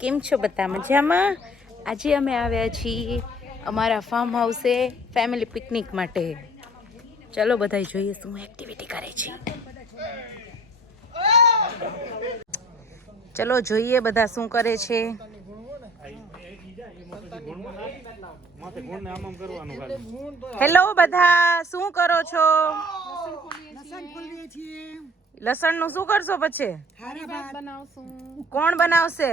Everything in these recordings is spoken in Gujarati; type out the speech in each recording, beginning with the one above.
કેમ છો બધા મજામાં? આજે અમે આવ્યા છીએ અમારા ફાર્મ હાઉસે ફેમિલી પિકનિક માટે. ચલો બધા જોઈએ શું એક્ટિવિટી કરે છે. ચલો જોઈએ બધા શું કરે છે. હેલો બધા, શું કરો છો? લસણ નું શું કરશો પછી? કોણ બનાવશે?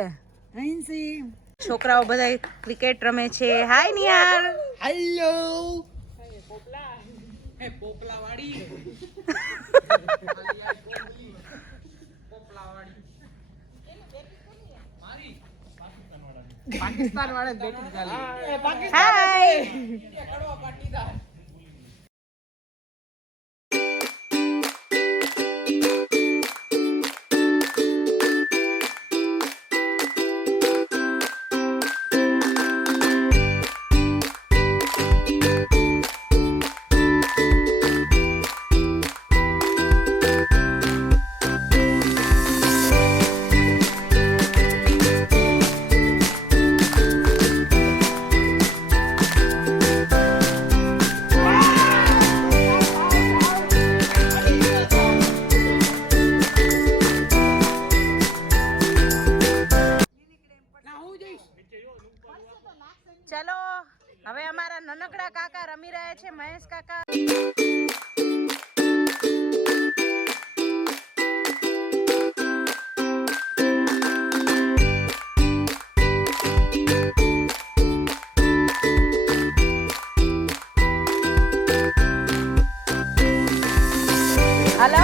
છોકરાઓ બધા ક્રિકેટ રમે છે. હાય નિહાર. હેલો. પાકિસ્તાન વાળા બેટિંગ ચાલી. હાય. ચલો હવે અમારા નાનકડા કાકા રમી રહ્યા છે. મહેશ કાકા. હાલો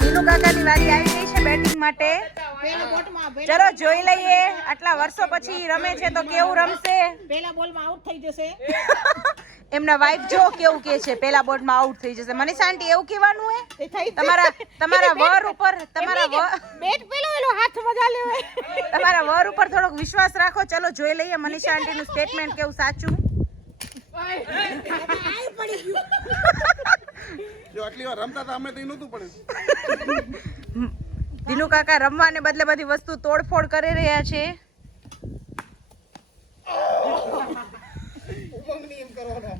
ધીનુ કાકાની વારી આવી ગઈ છે બેટિંગ માટે. ચલો જોઈ લઈએ આટલા વર્ષો પછી રમે છે તો કેવું રમશે. પહેલા બોલમાં આઉટ થઈ જશે. એમના વાઈફ જો કેવું કે છે પહેલા બોલમાં આઉટ થઈ જશે. મનીષા આંટી એવું કહેવાનું હે તમારા વર ઉપર બેટ પેલો હાથમાં ચાલે હોય. તમારા વર ઉપર થોડોક વિશ્વાસ રાખો. ચલો જોઈ લઈએ મનીષા આંટી નું સ્ટેટમેન્ટ કેવું સાચું. જો આટલી વાર રમતા હતા અમે તો નહોતું પડે. દિનુ કાકા રમવાને બદલે બધી વસ્તુ તોડફોડ કરી રહ્યા છે. ઉમંગની એમ કરવાના.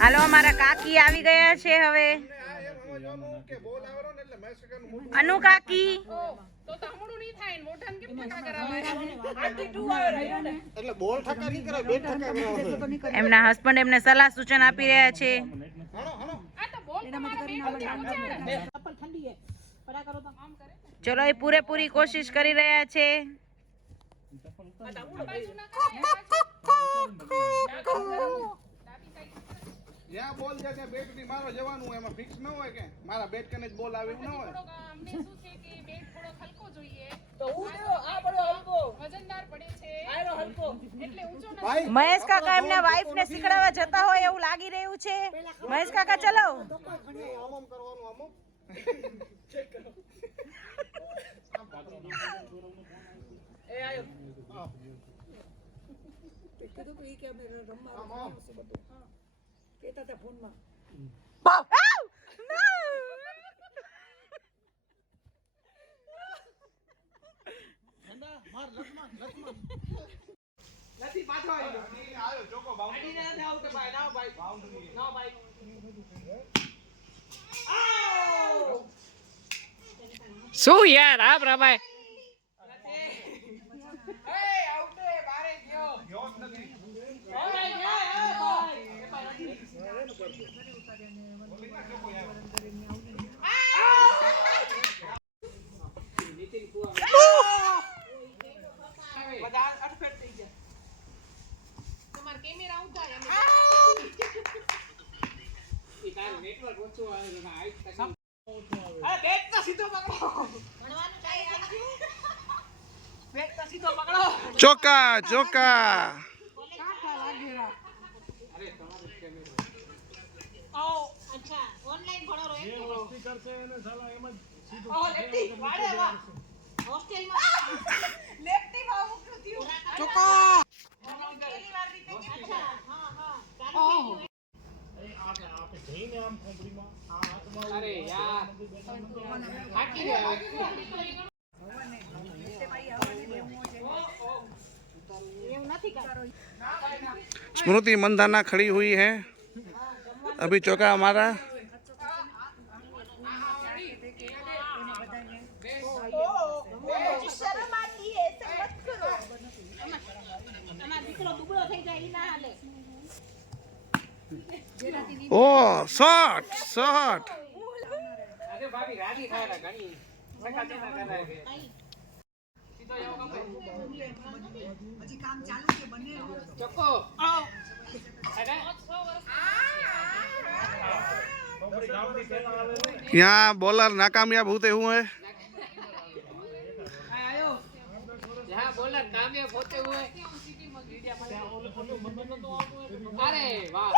હાલો અમારા કાકી આવી ગયા છે હવે. અનુ કાકી એટલે બોલ ઠક્કર નહીં કરે, બેટ ઠક્કર કરે. એમના હસબન્ડ એમને સલાહ સૂચન આપી રહ્યા છે. ચલો એ પૂરેપૂરી કોશિશ કરી રહ્યા છે. જ્યાં બોલ જાય ત્યાં બેટ થી મારો જવાનું, એમાં ફિક્સ ન હોય કે મારા બેટ કને જ બોલ આવે એવું ન હોય. અમને શું છે કે બેટ થોડો હલકો જોઈએ તો હું આ બડો હલકો વજનદાર પડે છે આયરો હલકો એટલે ઊંચો ન ભાઈ મહેશ કાકા એમના વાઈફ ને શીખડાવવા જતા હોય એવું લાગી રહ્યું છે. મહેશ કાકા ચલો. આમ કરવાનું આમ. એ આયો કીધું તો ઈ કે અમે રમવા આવશે બધું. હા કેતા હતા ફોનમાં. નથી પાછો આવ્યો. આયો ચોકો બાઉન્ડરી. આડી ના આઉટ ભાઈ ના ભાઈ બાઉન્ડરી. ના ભાઈ. શું યાર આ પ્રભાઈ એ આઉટ એ બારે ગયો. ગયો જ નથી. ભાઈ ભાઈ બધા અટફેટ થઈ ગયા. ચોકા ચોકા અરે યાર થાકી ગયા स्मृति मंदाना खड़ी हुई है अभी चौका हमारा ओ शॉट शॉट અરે ભાભી રાજી થાય ને ઘણી વખત એના કરાય છે સીધો એવો કામ હજી કામ ચાલુ છે બંને ચોકો અરે यहाँ बॉलर नाकामयाब होते हुए यहाँ बॉलर कामयाब होते हुए अरे वाह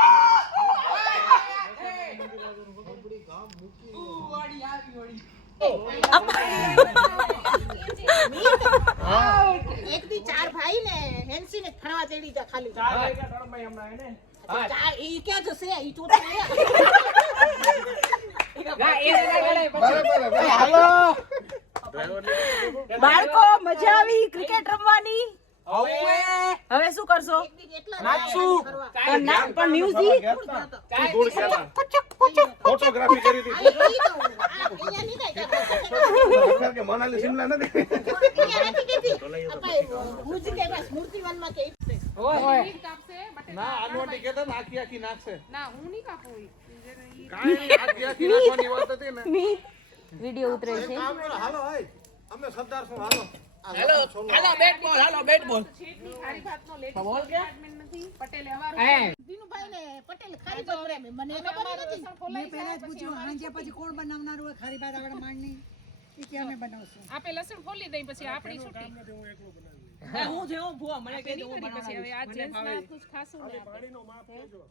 એક થી ચાર ભાઈ ને હેન્સી ને ખણવા તેડી જા ખાલી ચાર ઈ ક્યાં જશે ઈ ચોથા બાળકો મજા આવી ક્રિકેટ રમવાની હવે શું કરશો પણ મ્યુઝિક फोटोग्राफी करी थी અહીંયા નહીં થાય के मनाली शिमला नहीं મ્યુઝિક એમાં સ્મૃતિવનમાં કે ઈદ કાપશે બટેટા ना आनवटी कहता ना आखी आखी नाक से ના હું નહીં કાપું काई आखी आखी नाखવાની વાત હતી ને વિડિયો ઉતરે છે હાલો હાય અમે સરદાર શું હાલો છેકની ખારી ભાતનો લેટ ડિપાર્ટમેન્ટ નથી પટેલે અમારું દિનુભાઈ ને પટેલ ખાલી પર પ્રેમ મને ખબર નથી મેં પહેલા જ પૂછ્યું હાંજે પછી કોણ બનાવનારું હોય ખારી ભાત આગળ માંડની એ કે અમે બનાવશું આપે લસણ ખોલી દઈ પછી આપણી છૂટી હું જેવું ભૂવા મને કહી દે હું પછી હવે આ જેન્ટ્સ ના હાથનું જ ખાશું ને આપણે.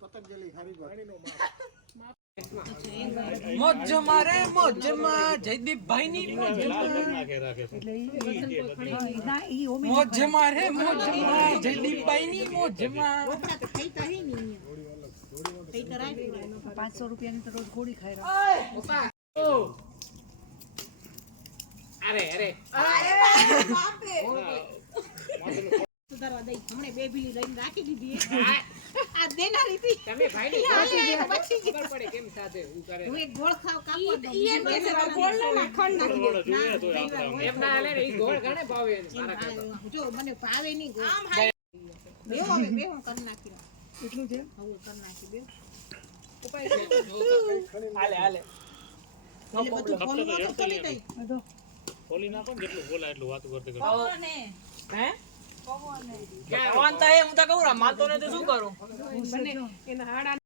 પતંજલિ ખારી ભાત મોજમાં જયદીપભાઈ ની ના ઈ ઓમે મોજમાં જયદીપભાઈ ની મોજમાં રોકડા તો થઈ તો હે નહીં થઈ તો રાખ્યું 500 રૂપિયાની તો રોજ ગોળી ખાઈ રહ્યા અરે સુધારવા દઈ હમણે બે ભીલી લઈને રાખી દીધી આ દેનારી હતી તમે ભાઈ ની બચી ગઈ. ખબર પડે કેમ સાથે હું કરે હું એક ગોળ ખાવ કાપવા દઉં ઈ એમ કે છે ગોળ ના ખંડ નાખી દે એમ ના હાલે ને ઈ ગોળ ઘણે ભાવે મારા કરતા જો મને ભાવે નહીં ગોળ બે હવે બે હું કરી નાખી એટલું છે હું કરી નાખી બે હાલે હાલે એટલે બધું ફોલી નો તો ચલી ગઈ બધો હે પવન તો એ હું તો કહું માલતો ને તો શું કરું બંને એના હાડા